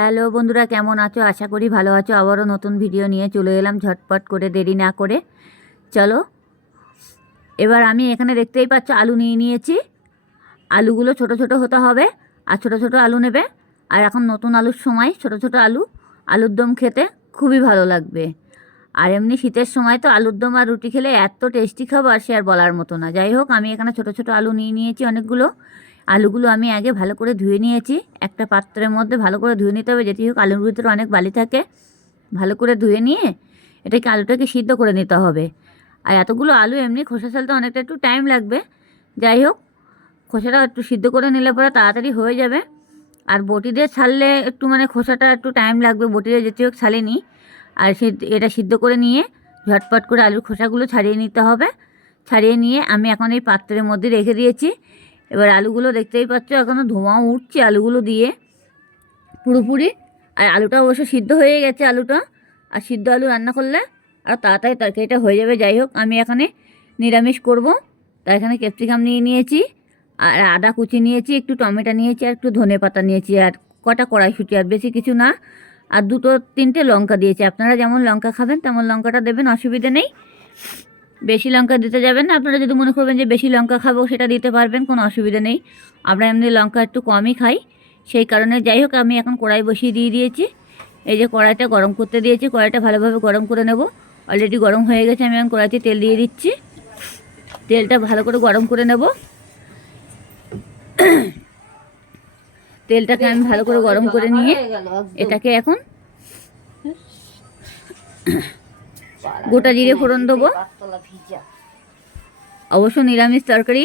Hello বন্ধুরা, কেমন আছো? আশা করি ভালো আছো। আবারও নতুন ভিডিও নিয়ে চলে এলাম, ঝটপট করে দেরি না করে। চলো, এবার আমি এখানে দেখতেই পাচ্ছ আলু নিয়ে নিয়েছি। আলুগুলো ছোট ছোট হতে হবে, আর ছোট ছোট আলু নেবে। আর এখন নতুন আলুর সময় ছোট ছোট আলুর দম খেতে খুবই ভালো লাগবে। আর এমনি শীতের সময় তো আলুর দম আর রুটি খেলে এত টেস্টি খাবার, সে আর বলার মতো না। যাই হোক, আমি এখানে ছোট ছোট আলু নিয়ে নিয়েছি অনেকগুলো। আলুগুলো আমি আগে ভালো করে ধুয়ে নিয়েছি। একটা পাত্রের মধ্যে ভালো করে ধুয়ে নিতে হবে, যেটি হোক আলুর ভিতরে অনেক বালি থাকে। ভালো করে ধুয়ে নিয়ে আলুটাকে সিদ্ধ করে নিতে হবে। আর এতগুলো আলু এমনি খোসা ছালতে অনেকটা একটু টাইম লাগবে। যাই হোক, খোসাটা একটু সিদ্ধ করে নিলে পরে তাড়াতাড়ি হয়ে যাবে। আর বটি দিয়ে ছাড়লে একটু খোসাটা একটু টাইম লাগবে, বটি দিয়ে যেটি হোক ছাড়িয়ে। আর এটা সিদ্ধ করে নিয়ে ঝটপট করে আলুর খোসাগুলো ছাড়িয়ে নিতে হবে। ছাড়িয়ে নিয়ে আমি এখন এই পাত্রের মধ্যে রেখে দিয়েছি। এবার আলুগুলো দেখতেই পাচ্ছ, এখনও ধোঁয়াও উঠছে আলুগুলো দিয়ে পুরোপুরি। আর আলুটা অবশ্য সিদ্ধ হয়ে গেছে আলুটা। আর সিদ্ধ আলু রান্না করলে আর তাড়াতাড়ি তরকারিটা হয়ে যাবে। যাই হোক, আমি এখানে নিরামিষ করব, তাই এখানে ক্যাপসিকাম নিয়ে নিয়েছি, আর আদা কুচি নিয়েছি, একটু টমেটো নিয়েছি, আর একটু ধনে পাতা নিয়েছি, আর কটা কড়াইশুঁটি, আর বেশি কিছু না। আর দুটো তিনটে লঙ্কা দিয়েছি। আপনারা যেমন লঙ্কা খাবেন তেমন লঙ্কাটা দেবেন, অসুবিধে নেই। বেশি লঙ্কা দিতে যাবেন না। আপনারা যদি মনে করবেন যে বেশি লঙ্কা খাবো, সেটা দিতে পারবেন, কোনো অসুবিধা নেই। আমরা এমনি লঙ্কা একটু কমই খাই, সেই কারণে। যাই হোক, আমি এখন কড়াই বসিয়ে দিয়ে দিয়েছি। এই যে কড়াইটা গরম করতে দিয়েছি, কড়াইটা ভালোভাবে গরম করে নেব। অলরেডি গরম হয়ে গেছে, আমি এখন কড়াইতে তেল দিয়ে দিচ্ছি। তেলটা ভালো করে গরম করে নেব। তেলটাকে আমি ভালো করে গরম করে নিয়ে এটাকে এখন গোটা জিরে ফোড়ন দেবো। অবশ্য নিরামিষ তরকারি,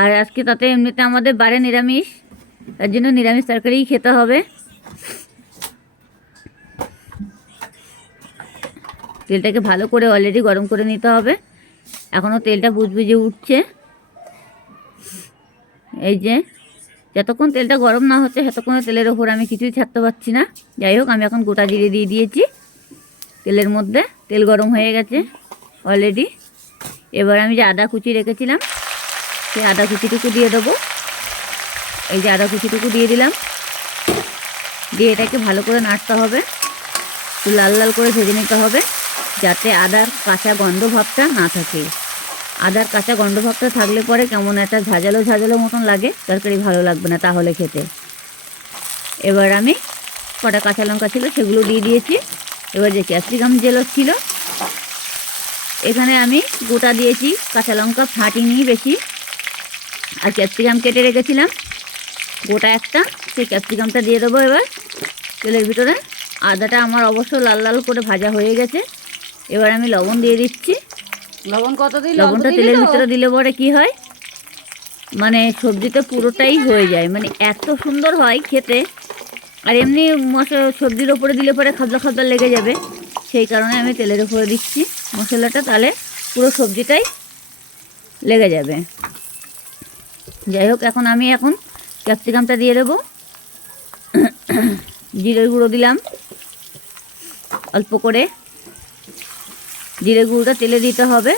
আর আজকে তাতে এমনিতে আমাদের বারে নিরামিষ, তার জন্য নিরামিষ তরকারিই খেতে হবে। তেলটাকে ভালো করে অলরেডি গরম করে নিতে হবে। এখনও তেলটা বুজবুজে উঠছে। এই যে যতক্ষণ তেলটা গরম না হচ্ছে ততক্ষণ তেলের ওপর আমি কিছুই ছাড়তে পারছি না। যাই হোক, আমি এখন গোটা জিরে দিয়ে দিয়েছি তেলের মধ্যে। তেল গরম হয়ে গেছে অলরেডি। এবার আমি যে আদা কুচি রেখেছিলাম, সেই আদা কুচিটুকু দিয়ে দেবো। এই যে আদা কুচিটুকু দিয়ে দিলাম। দিয়ে এটাকে ভালো করে নাড়তে হবে, একটু লাল লাল করে ভেজে নিতে হবে, যাতে আদার কাঁচা গন্ধ ভাবটা না থাকে। আদার কাঁচা গন্ধ ভাবটা থাকলে পরে কেমন একটা ঝাঁঝালো ঝাঁঝালো মতন লাগে, তরকারি ভালো লাগবে না তাহলে খেতে। এবার আমি কটা কাঁচা লঙ্কা ছিল সেগুলো দিয়ে দিয়েছি। এবার যে ক্যাপসিকাম জেলো ছিল, এখানে আমি গোটা দিয়েছি, কাঁচা লঙ্কা ফাটিনি বেশি। আর ক্যাপসিকাম কেটে রেখেছিলাম গোটা একটা, সেই ক্যাপসিকামটা দিয়ে দেবো এবার তেলের ভিতরে। আদাটা আমার অবশ্য লাল লাল করে ভাজা হয়ে গেছে। এবার আমি লবণ দিয়ে দিচ্ছি। লবণ কত দিই? লবণটা তেলের ভিতরে দিলে পরে কি হয়, সবজিতে পুরোটাই হয়ে যায়, এত সুন্দর হয় খেতে। আর এমনি সবজির ওপরে দিলে পরে খাবলা খাবলা লেগে যাবে, সেই কারণে আমি তেলের উপরে দিচ্ছি মশলাটা, তাহলে পুরো সবজিটাই লেগে যাবে। যাই হোক, আমি এখন ক্যাপসিকামটা দিয়ে দেবো। জিরের গুঁড়ো দিলাম অল্প করে। জিরে গুঁড়োটা তেলে দিতে হবে,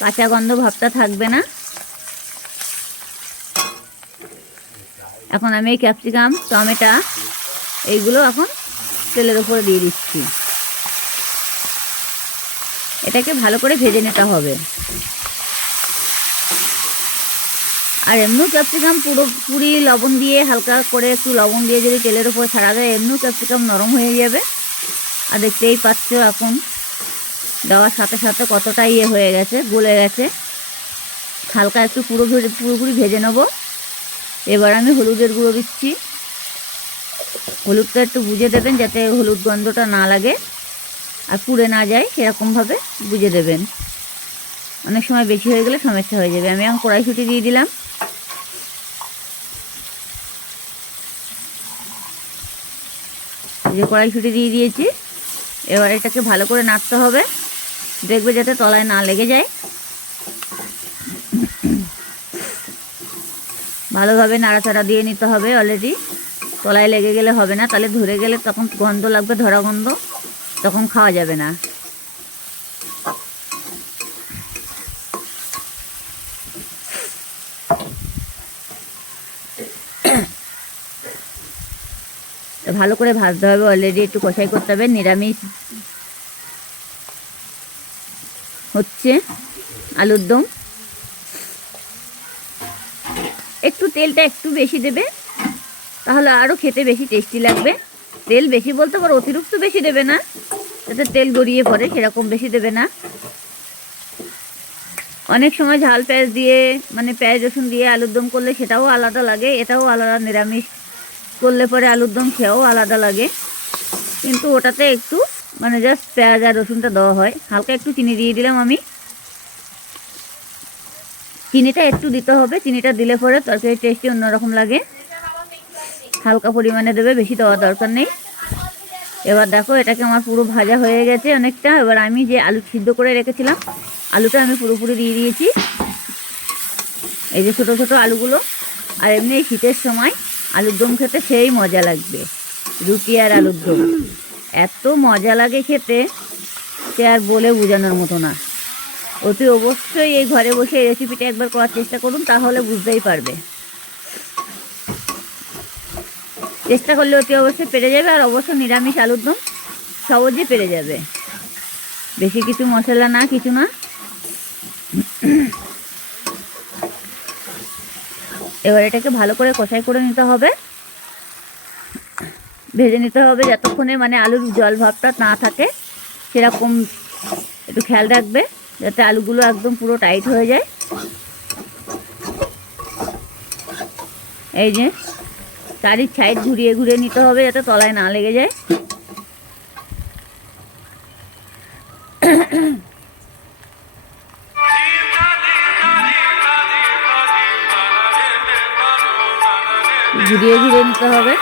কাঁচা গন্ধ ভাবটা থাকবে না। এখন আমি এই ক্যাপসিকাম টমেটো এইগুলো এখন তেলের উপরে দিয়ে দিচ্ছি। এটাকে ভালো করে ভেজে নিতে হবে। আর এমনিও ক্যাপসিকাম পুরোপুরি লবণ দিয়ে, হালকা করে একটু লবণ দিয়ে যদি তেলের উপর ছাড়া যায়, এমনিও ক্যাপসিকাম নরম হয়ে যাবে। আর দেখতেই পাচ্ছ এখন দেওয়ার সাথে সাথে কতটা হয়ে গেছে, গলে গেছে। হালকা একটু পুরোপুরি ভেজে নেব। এবার আমি হলুদের গুঁড়ো দিচ্ছি। হলুদটা একটু বুঝে দেবেন, যাতে হলুদ গন্ধটা না লাগে আর পুড়ে না যায়, সেরকমভাবে বুঝে দেবেন। অনেক সময় বেশি হয়ে গেলে সমস্যা হয়ে যাবে। আমি এখন কড়াইশুঁটি দিয়ে দিলাম। এই যে কড়াইশুঁটি দিয়ে দিয়েছি। এবার এটাকে ভালো করে নাড়তে হবে, দেখবে যাতে তলায় না লেগে যায়। ভালোভাবে নাড়াচাড়া দিয়ে নিতে হবে। অলরেডি তলায় লেগে গেলে হবে না, তাহলে ধরে গেলে তখন গন্ধ লাগবে, ধরা গন্ধ, তখন খাওয়া যাবে না। তো ভালো করে ভাজতে হবে, অলরেডি একটু কষাই করতে হবে। নিরামিষ হচ্ছে আলুর দম। একটু তেলটা একটু বেশি দেবে, তাহলে আরও খেতে বেশি টেস্টি লাগবে। তেল বেশি বলতে পারো, অতিরিক্ত বেশি দেবে না, যাতে তেল গড়িয়ে পড়ে সেরকম বেশি দেবে না। অনেক সময় ঝাল পেঁয়াজ দিয়ে, মানে পেঁয়াজ রসুন দিয়ে আলুর দম করলে সেটাও আলাদা লাগে, এটাও আলাদা। নিরামিষ করলে পরে আলুর দম সেও আলাদা লাগে, কিন্তু ওটাতে একটু মানে জাস্ট পেঁয়াজ আর রসুনটা দেওয়া হয়। হালকা একটু চিনি দিয়ে দিলাম আমি। চিনিটা একটু দিতে হবে, চিনিটা দিলে পরে তরকারির টেস্টই অন্যরকম লাগে। হালকা পরিমাণে দেবে, বেশি দেওয়ার দরকার নেই। এবার দেখো এটাকে আমার পুরো ভাজা হয়ে গেছে অনেকটা। এবার আমি যে আলু সিদ্ধ করে রেখেছিলাম, আলুটা আমি পুরোপুরি দিয়ে দিয়েছি। এই যে ছোটো ছোটো আলুগুলো। আর এমনি শীতের সময় আলুর দম খেতে সেই মজা লাগবে, রুটি আর আলুর দম এত মজা লাগে খেতে, সে আর বলে বোঝানোর মতো না। অতি অবশ্যই এই ঘরে বসে এই রেসিপিটা একবার করার চেষ্টা করুন, তাহলে বুঝতেই পারবে। চেষ্টা করলে অতি অবশ্যই পেরে যাবে। আর অবশ্য নিরামিষ আলুর দম সহজে পেরে যাবে, বেশি কিছু মশলা না, কিছু না। এবার এটাকে ভালো করে কষাই করে নিতে হবে, ভেজে নিতে হবে যতক্ষণে মানে আলুর জল ভাবটা না থাকে, সেরকম একটু খেয়াল রাখবে যাতে আলুগুলো একদম পুরো টাইট হয়ে যায়। এই যে চারি সাইড ঘুরিয়ে ঘুরিয়ে নিতে হবে যাতে তলায় না লেগে যায়। ঘুরিয়ে ঘুরিয়ে নিতে হবে।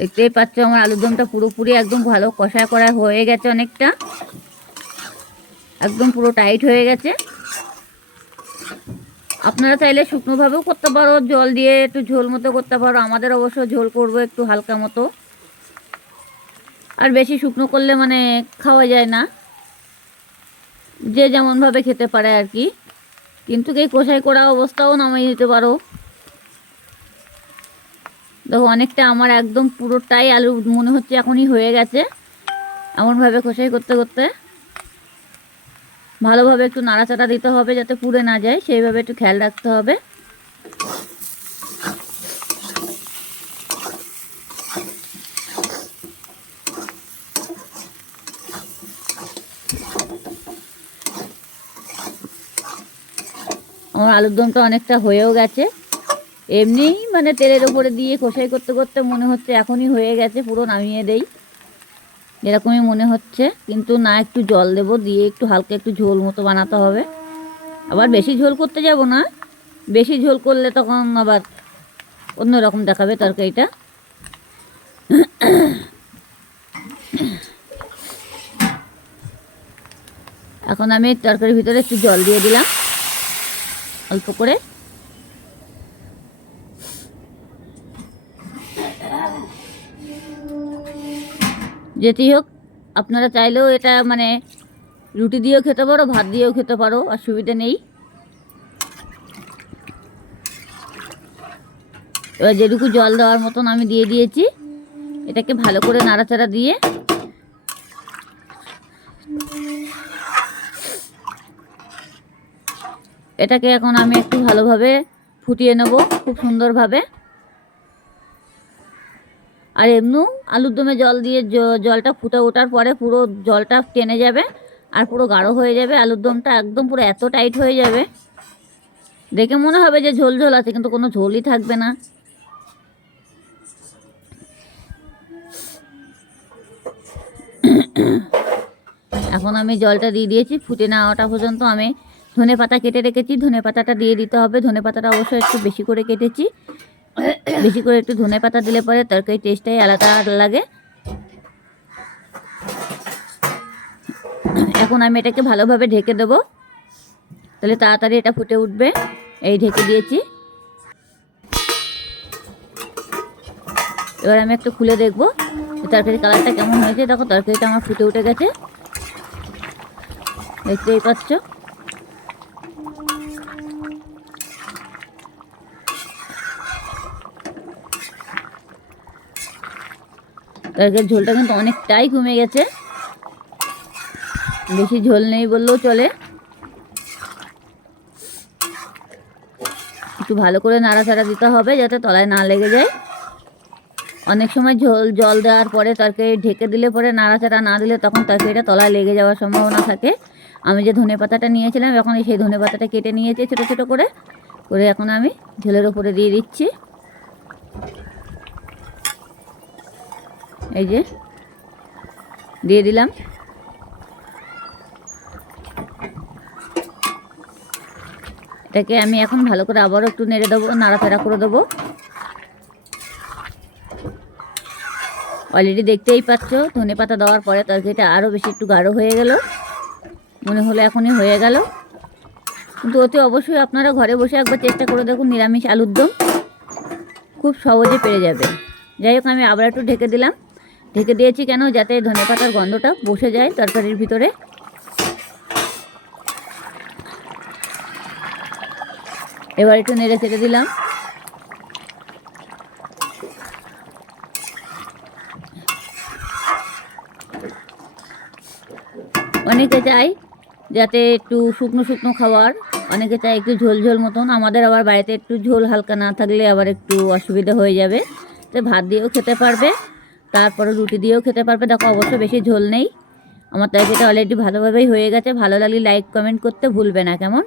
দেখতেই পাচ্ছ আমার আলুর দমটা পুরোপুরি একদম ভালো কষা করা হয়ে গেছে, অনেকটা একদম পুরো টাইট হয়ে গেছে। আপনারা চাইলে শুকনোভাবেও করতে পারো, জল দিয়ে একটু ঝোল মতো করতে পারো। আমাদের অবশ্য ঝোল করব একটু হালকা মতো, আর বেশি শুকনো করলে মানে খাওয়া যায় না, যে যেমনভাবে খেতে পারে আর কি। কিন্তু এই কষাই করা অবস্থাও নামিয়ে নিতে পারো। দেখো অনেকটা আমার একদম পুরোটাই আলু মনে হচ্ছে এখনই হয়ে গেছে। এমনভাবে কষাই করতে করতে ভালোভাবে একটু নাড়াচাড়া দিতে হবে যাতে পুড়ে না যায়, সেইভাবে একটু খেয়াল রাখতে হবে। আমার আলুর দমটা অনেকটা হয়েও গেছে। এমনিই মানে তেলের ওপরে দিয়ে কষাই করতে করতে মনে হচ্ছে এখনই হয়ে গেছে, পুরো নামিয়ে দেই এরকমই মনে হচ্ছে। কিন্তু না, একটু জল দেব, দিয়ে একটু হালকা একটু ঝোল মতো বানাতে হবে। আবার বেশি ঝোল করতে যাব না, বেশি ঝোল করলে তখন আবার অন্যরকম দেখাবে তরকারিটা। এখন আমি তরকারির ভিতরে একটু জল দিয়ে দিলাম অল্প করে। যেটি হোক, আপনারা চাইলেও এটা মানে রুটি দিয়েও খেতে পারো, ভাত দিয়েও খেতে পারো, অসুবিধা নেই। এবার যেটুকু জল দেওয়ার মতন আমি দিয়ে দিয়েছি, এটাকে ভালো করে নাড়াচাড়া দিয়ে এটাকে এখন আমি একটু ভালোভাবে ফুটিয়ে নেব, খুব সুন্দরভাবে। আর এমনিও আলুর দমে জল দিয়ে জলটা ফুটে ওঠার পরে পুরো জলটা টেনে যাবে আর পুরো গাঢ় হয়ে যাবে। আলুর দমটা একদম পুরো এত টাইট হয়ে যাবে, দেখে মনে হবে যে ঝোল ঝোল আছে, কিন্তু কোনো ঝোলই থাকবে না। এখন আমি জলটা দিয়ে দিয়েছি, ফুটে না ওঠা পর্যন্ত আমি ধনে পাতা কেটে রেখেছি, ধনে পাতাটা দিয়ে দিতে হবে। ধনে পাতাটা অবশ্যই একটু বেশি করে কেটেছি, বেশি করে একটু ধনে পাতা দিলে পরে তরকারি টেস্টটাই আলাদা লাগে। এখন আমি এটাকে ভালোভাবে ঢেকে দেবো, তাহলে তাড়াতাড়ি এটা ফুটে উঠবে। এই ঢেকে দিয়েছি। এবার আমি একটু খুলে দেখবো তরকারির কালারটা কেমন হয়েছে। দেখো তরকারিটা আমার ফুটে উঠে গেছে, দেখতেই পাচ্ছ। তরকারির ঝোলটা কিন্তু অনেকটাই কমে গেছে, বেশি ঝোল নেই বললেও চলে। একটু ভালো করে নাড়াচাড়া দিতে হবে যাতে তলায় না লেগে যায়। অনেক সময় জল দেওয়ার পরে তরকারি ঢেকে দিলে পরে নাড়াচাড়া না দিলে তখন তরকারিটা তলায় লেগে যাওয়ার সম্ভাবনা থাকে। আমি যে ধনেপাতাটা নিয়েছিলাম এখন সেই ধনেপাতাটা কেটে নিয়েছি ছোটো ছোটো করে এখন আমি ঝোলের ওপরে দিয়ে দিচ্ছি। এই যে দিয়ে দিলাম। এটাকে আমি এখন ভালো করে আবারও একটু নেড়ে দেবো, নাড়াচাড়া করে দেবো। অলরেডি দেখতেই পাচ্ছ ধনেপাতা দেওয়ার পরে তরকারিটা আরও বেশি একটু গাঢ় হয়ে গেল, মনে হলো এখনই হয়ে গেল। কিন্তু অতি অবশ্যই আপনারা ঘরে বসে একবার চেষ্টা করে দেখুন, নিরামিষ আলুর দম খুব সহজে পেরে যাবে। যাই হোক আমি আবার একটু ঢেকে দিলাম। ঢেকে দিয়েছি কেন, যাতে ধনেপাতার গন্ধটা বসে যায় তরকারির ভিতরে। এবার একটু নেড়ে চেড়ে দিলাম। অনেকে চায় যাতে একটু শুকনো শুকনো খাবার, অনেকে চায় একটু ঝোল ঝোল মতন। আমাদের আবার বাড়িতে একটু ঝোল হালকা না থাকলে আবার একটু অসুবিধা হয়ে যাবে, তো ভাত দিয়েও খেতে পারবে, তারপরে রুটি দিয়েও খেতে পারবে। দেখো অবশ্য বেশি ঝোল নেই, আমার তরকারিটা অলরেডি ভালোভাবেই হয়ে গেছে। ভালো লাগলে লাইক কমেন্ট করতে ভুলবে না, কেমন।